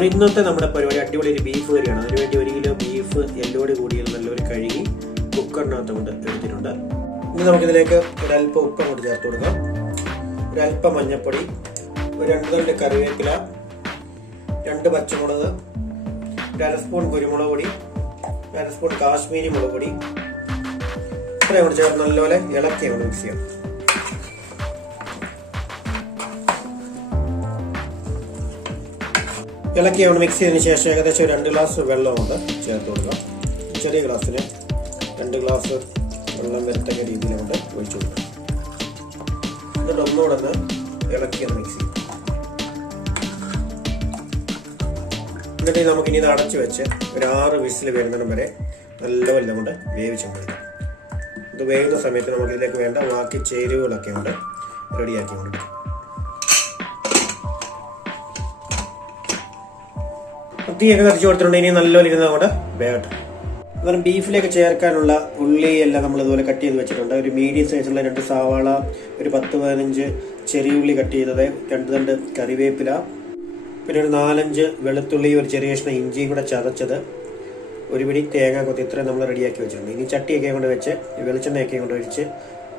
അപ്പോൾ ഇന്നത്തെ നമ്മുടെ പരിപാടി അടിപൊളി ഒരു ബീഫ് കറിയാണ്. അതിനുവേണ്ടി 1 കിലോ ബീഫ് എല്ലോട് കൂടിയ നല്ലൊരു കഴുകി കുക്കറിനകത്ത് കൊണ്ട് എടുത്തിട്ടുണ്ട്. ഇനി നമുക്കിതിലേക്ക് ഒരല്പം ഉപ്പ് അങ്ങോട്ട് ചേർത്ത് കൊടുക്കാം, ഒരല്പം മഞ്ഞൾപ്പൊടി, ഒരു 2 തണ്ട് കറിവേപ്പില, 2 പച്ചമുളക്, 1/2 സ്പൂൺ കുരുമുളക് പൊടി, 1/2 സ്പൂൺ കാശ്മീരി മുളക് പൊടി, ഇത്രയും കൂടി ചേർത്ത് നല്ലപോലെ ഇളക്കി അങ്ങോട്ട് മിക്സ് ചെയ്യാം. ഇളക്കി അവിടെ മിക്സ് ചെയ്തതിന് ശേഷം ഏകദേശം 2 ഗ്ലാസ് വെള്ളം കൊണ്ട് ചേർത്ത് കൊടുക്കാം. ചെറിയ ഗ്ലാസ്സിന് 2 ഗ്ലാസ് വെള്ളം വരത്തക്ക രീതിയിൽ കൊണ്ട് ഒഴിച്ചു കൊടുക്കാം. എന്നിട്ട് ഒന്നുകൂടെ ഒന്ന് ഇളക്കി ഒന്ന് മിക്സ് ചെയ്യും. എന്നിട്ട് നമുക്കിനി ഇത് അടച്ചു വെച്ച് ഒരു 6 വിസിൽ വരുന്നിടം വരെ നല്ല വെള്ളം കൊണ്ട് വേവിച്ചെടുക്കാം. ഇത് വേവുന്ന സമയത്ത് നമുക്ക് ഇതിലേക്ക് വേണ്ട ബാക്കി ചേരുവകളൊക്കെ കൊണ്ട് റെഡിയാക്കി കൊടുക്കാം. തീയൊക്കെ കത്തിച്ചു കൊടുത്തിട്ടുണ്ട്. ഇനി നല്ലപോലെ ഇരുന്ന് അങ്ങോട്ട് വേകട്ടെ. അന്നേരം ബീഫിലേക്ക് ചേർക്കാനുള്ള ഉള്ളി എല്ലാം നമ്മൾ ഇതുപോലെ കട്ട് ചെയ്ത് വെച്ചിട്ടുണ്ട്. ഒരു മീഡിയം സൈസുള്ള 2 സവാള, ഒരു 10-15 ചെറിയ ഉള്ളി കട്ട് ചെയ്തത്, 2 തണ്ട് കറിവേപ്പില, പിന്നെ ഒരു 4-5 വെളുത്തുള്ളി, ഒരു ചെറിയ കഷ്ണം ഇഞ്ചിയും കൂടെ ചതച്ചത്, ഒരു പിടി തേങ്ങാക്കൊത്ത്, ഇത്രയും നമ്മൾ റെഡിയാക്കി വെച്ചിട്ടുണ്ട്. ഇനി ചട്ടിയൊക്കെ കൊണ്ട് വെച്ച് വെളിച്ചെണ്ണയൊക്കെ കൊണ്ട് ഒഴിച്ച്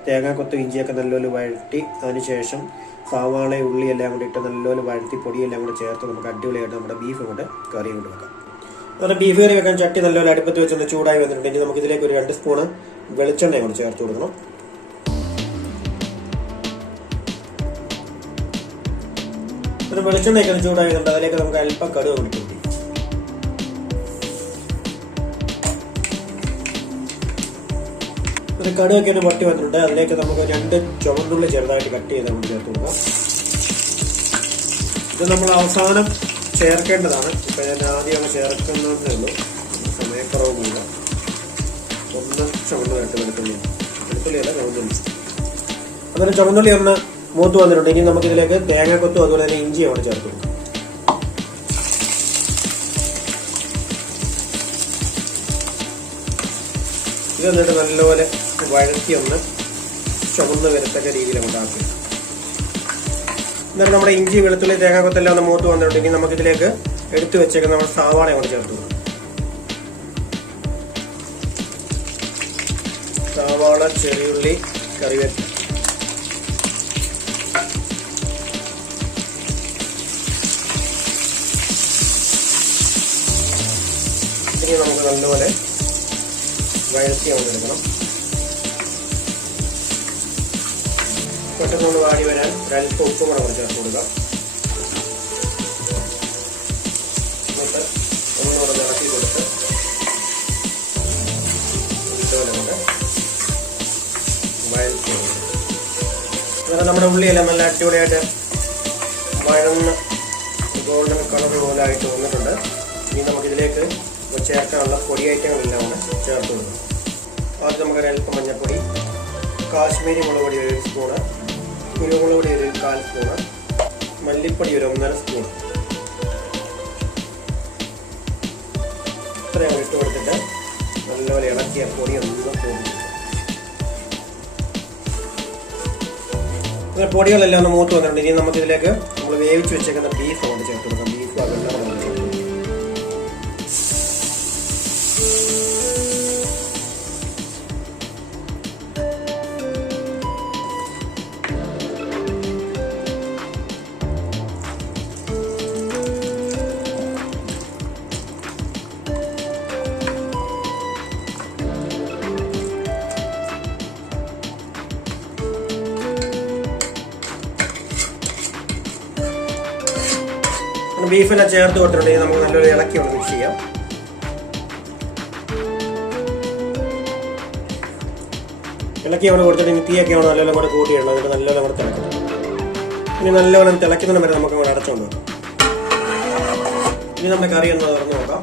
തേങ്ങാക്കൊത്തും ഇഞ്ചിയൊക്കെ നല്ലപോലെ വഴറ്റി അതിനുശേഷം സവാള ഉള്ളി എല്ലാം കൂടി ഇട്ട് നല്ലപോലെ വഴറ്റി പൊടിയെല്ലാം കൂടെ ചേർത്ത് നമുക്ക് അടിപൊളിയായിട്ട് നമ്മുടെ ബീഫ് കൊണ്ട് കറി കൊണ്ട് വെക്കാം. അതുപോലെ ബീഫ് കറി വെക്കാൻ ചട്ടി നല്ലപോലെ അടുപ്പത്ത് വെച്ചൊന്ന് ചൂടായി വന്നിട്ടുണ്ടെങ്കിൽ നമുക്ക് ഇതിലേക്ക് ഒരു 2 സ്പൂണ് വെളിച്ചെണ്ണയും കൂടെ ചേർത്ത് കൊടുക്കണം. ഒരു വെളിച്ചെണ്ണയൊക്കെ ഒന്ന് ചൂടായി വന്നിട്ട് അതിലേക്ക് നമുക്ക് അല്പം കടുക് കൊടുക്കും. ഒരു കടുകൊക്കെ ഒന്ന് പൊട്ടി വന്നിട്ടുണ്ട്. അതിലേക്ക് നമുക്ക് 2 ചുവന്നുള്ളി ചെറുതായിട്ട് കട്ട് ചെയ്ത് നമുക്ക് ചേർത്ത് കൊടുക്കാം. ഇത് നമ്മൾ അവസാനം ചേർക്കേണ്ടതാണ്. ഇപ്പം ഞാൻ ആദ്യമാണ് ചേർക്കുന്നതേ ഉള്ളൂ, സമയക്കുറവുമില്ല. 1 ചുവന്നുള്ളിട്ട് വെളുത്തുള്ളിയല്ല ചുവന്നുള്ളി. അങ്ങനെ ചുവന്നുള്ളി ഒന്ന് മൂത്ത് വന്നിട്ടുണ്ട്. ഇനി നമുക്കിതിലേക്ക് തേങ്ങാക്കൊത്തും അതുപോലെ തന്നെ ഇഞ്ചിയും അവിടെ ചേർത്ത് കൊടുക്കാം. ഇത് എന്നിട്ട് നല്ലപോലെ വഴറ്റി ഒന്ന് ചുവന്ന് വരത്തക്ക രീതിയിൽ ഉണ്ടാക്കി. എന്നിട്ട് നമ്മുടെ ഇഞ്ചി വെളുത്തുള്ളി തേങ്ങാക്കൊത്തെല്ലാം ഒന്ന് മൂത്ത് വന്നിട്ടുണ്ടെങ്കിൽ നമുക്കിതിലേക്ക് എടുത്തു വെച്ചേക്കുന്ന നമ്മുടെ സവാള കൊണ്ട് ചേർത്ത് കൊടുക്കും. സവാള, ചെറിയുള്ളി, കറിവേപ്പില, ഇനി നമുക്ക് നല്ലപോലെ വഴറ്റി കൊണ്ടെടുക്കണം. പെട്ടെന്ന് വാടി വരാൻ ഒരല്പം ഉപ്പും കൂടെ ചേർത്ത് കൊടുക്കാം. എന്നിട്ട് ഒന്നുകൂടെ ഇറക്കി കൊടുത്ത് ഇതുപോലെ കൊണ്ട് വഴറ്റി. അങ്ങനെ നമ്മുടെ ഉള്ളിയെല്ലാം നല്ല അടിപൊളിയായിട്ട് വഴന്ന് ഗോൾഡൻ കളർ പോലായിട്ട് വന്നിട്ടുണ്ട്. ഇനി നമുക്കിതിലേക്ക് ചേർക്കാനുള്ള പൊടി ഐറ്റങ്ങളെല്ലാം ഒന്ന് ചേർത്ത് കൊടുക്കണം. ആദ്യം നമുക്ക് ഒരല്പം മഞ്ഞൾപ്പൊടി, കാശ്മീരി മുളക് പൊടി 1 സ്പൂണ്, കുരുമുളക് പൊടി 1/4 സ്പൂണ്, മല്ലിപ്പൊടി 1.5 സ്പൂൺ, ഇത്രയും ഇട്ട് കൊടുത്തിട്ട് നല്ലപോലെ ഇളക്കിയ പൊടി ഒന്ന് പോകും. അങ്ങനെ പൊടികളെല്ലാം ഒന്ന് മൂത്ത് വന്നിട്ടുണ്ട്. ഇനി നമുക്കിതിലേക്ക് നമ്മൾ വേവിച്ച് വെച്ചേക്കുന്ന ബീഫ് കൊണ്ട് ചേർത്ത് കൊടുക്കാം. ബീഫ് അതെല്ലാം ബീഫെല്ലാം ചേർത്ത് കൊടുത്തിട്ടുണ്ടെങ്കിൽ നമുക്ക് നല്ലൊരു ഇളക്കി ഒന്ന് മിക്സ് ചെയ്യാം. ഇളക്കി അവിടെ കൊടുത്തിട്ട് തീയൊക്കെ അവിടെ നല്ലപോലെ കൂടെ കൂട്ടിയിടണം. എന്നിട്ട് നല്ലപോലെ കൂടെ തിളക്കണം. ഇനി നല്ലപോലെ തിളയ്ക്കുന്ന വരെ നമുക്ക് അവിടെ അടച്ചുകൊണ്ട് വെക്കാം. ഇനി നമ്മുടെ കറി ഒന്ന് തുറന്ന് നോക്കാം.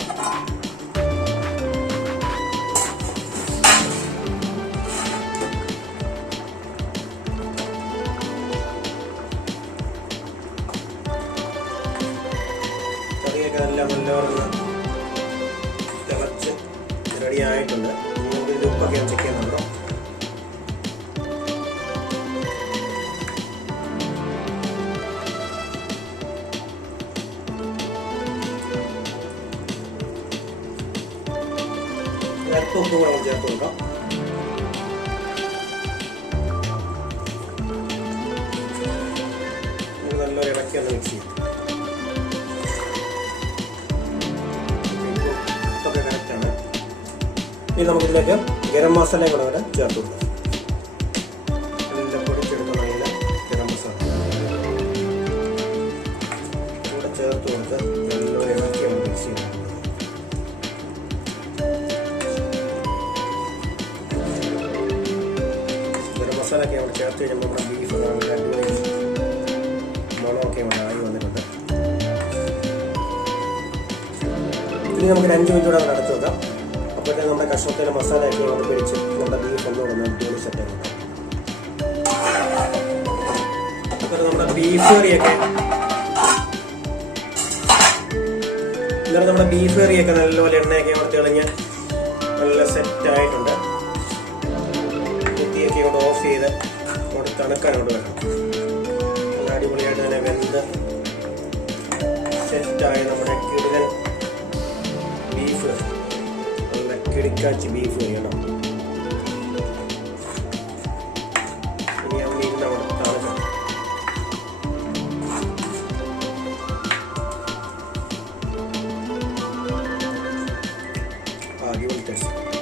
കറിയൊക്കെ നല്ലപോലെ തിളച്ച് റെഡി ആയിട്ടുണ്ട്. നമുക്ക് ഉപ്പൊക്കെ ചെക്ക് ചെയ്യുന്നുണ്ടോ? ഉപ്പും കൂടെ നമുക്ക് ചേർത്ത് കൊടുക്കാം. നല്ലൊരു ഇളക്കി ഒന്ന് മിക്സ് ചെയ്യും. ഉപ്പൊക്കെ കറക്റ്റാണ്. ഇനി നമുക്കിതിലേക്ക് ഗരം മസാലയും കൂടെ ഇവിടെ ചേർത്ത് കൊടുക്കാം. എല്ലാം പൊടിച്ചെടുക്കുന്ന ഗരം മസാല കൂടെ ചേർത്ത് കൊടുത്ത് നല്ലൊരു ഇളക്കി ഒന്ന് മിക്സ് ചെയ്യും. മസാലയൊക്കെ അവിടെ ചേർത്ത് കഴിയുമ്പോൾ നമ്മുടെ ബീഫ് അടിപൊളി മുളകൊക്കെ ഇവിടെ ആയി വന്നിട്ടുണ്ട്. ഇനി നമുക്ക് 5 മിനിറ്റ് കൂടെ അവിടെ അടച്ചു വെക്കാം. അപ്പോഴത്തേക്ക് നമ്മുടെ കഷ്ണത്തിലെ മസാലയൊക്കെ അവിടെ പിടിച്ച് നമ്മുടെ ബീഫ് ഒന്നുകൂടെ അടിപൊളി സെറ്റ് ആയി. അപ്പോൾ നമ്മുടെ ബീഫ് കറിയൊക്കെ നല്ലപോലെ എണ്ണയൊക്കെ അവിടെ തെളിഞ്ഞ് നല്ല സെറ്റായിട്ടുണ്ട്. കുത്തിയൊക്കെ കൊണ്ട് ഓഫ് ചെയ്ത് കൊണ്ട് തണുക്കാനോട് വേണം. നല്ല അടിപൊളിയായിട്ട് തന്നെ വെന്ത് സെറ്റായി നമ്മുടെ കിടിലൻ ബീഫ്, നല്ല കിടിക്കാച്ചി ബീഫ് കഴിയണം. ഇനി അവിടെ ഇരുന്ന് അവിടെ തണുക്കണം. അടിപൊളി ടേസ്റ്റ്.